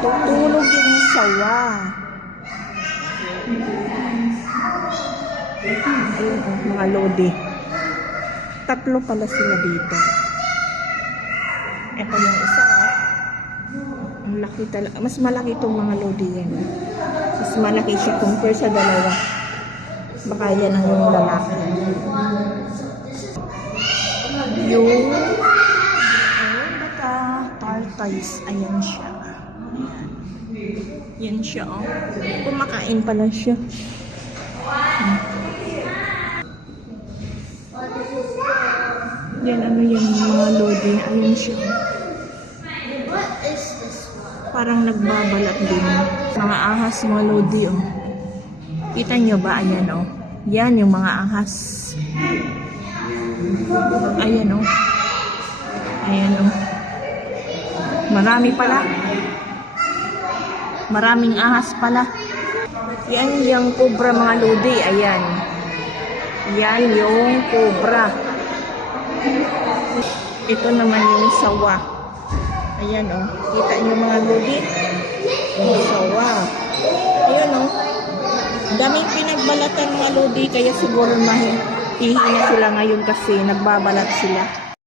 Natutulog yung sawa. Ayun mga lodi. Tatlo pala sila dito. Ito yung isa oh. Ang laki talaga. Mas malaki itong mga lodi yan. Mas malaki siya compare sa dalawa. Baka yan ang yung lalaki. Yung. Ayan siya. Ayan. Yan siya oh. Kumakain pala siya. Yan, ano yan, mga lodi. Ayun siya. What is this? Parang nagbabalat din. Mga ahas, mga lodi, oh. Kita nyo ba? Ayan, oh. Yan yung mga ahas. Ayan, oh. Ayan, oh. Marami pala. Maraming ahas pala. Yan yung cobra, mga lodi. Ayan. Yan yung cobra. Ito naman yung sawa. Ayan oh. Kita niyo mga lodi? Yung sawa. Ayan oh. Daming pinagbalatan mga lodi kaya siguro mahihina sila ngayon kasi nagbabalat sila.